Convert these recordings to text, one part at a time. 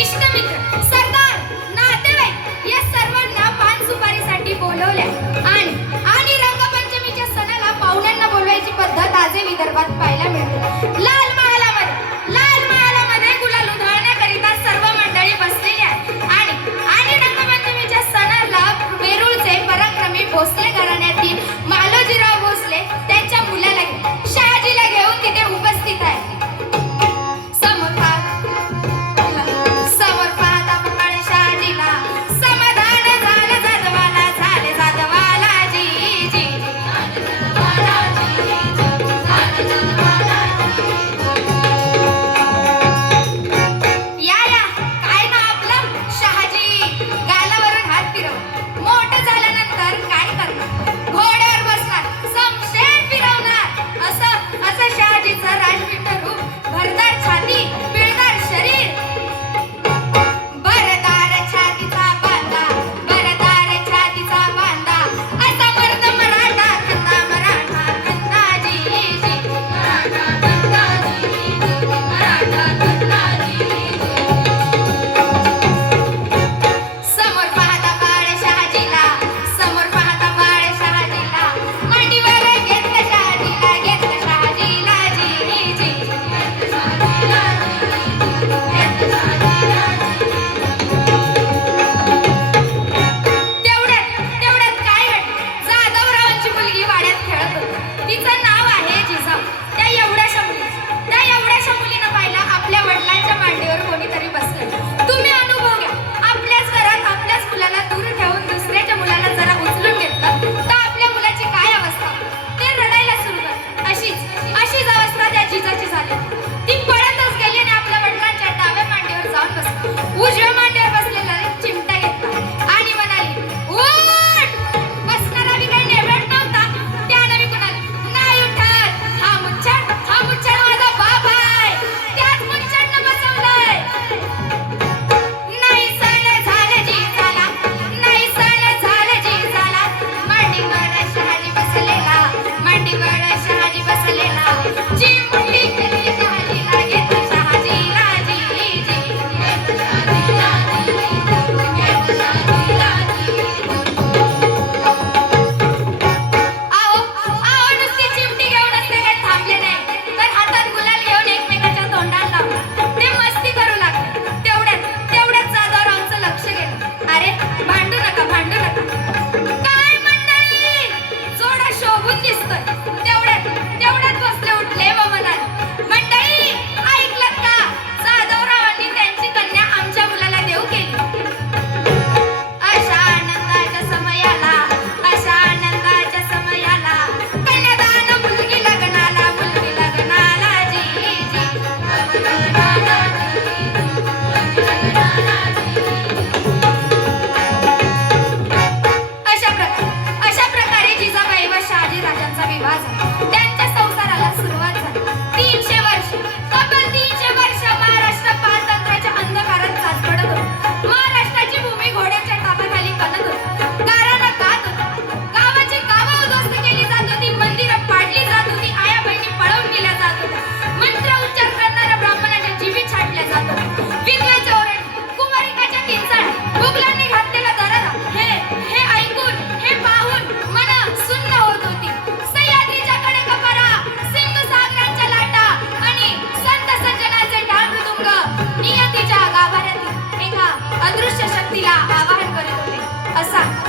इष्टमित्र सरदार नातेवाईक या सर्वांना पान सुपारीसाठी बोलवल्या. आणि आणि रंगपंचमीच्या सणाला पाहुण्यांना बोलवायची पद्धत आजही विदर्भात पाहायला मिळते.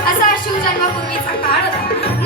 असा शिवजन्मापूर्वीचा काळ होता.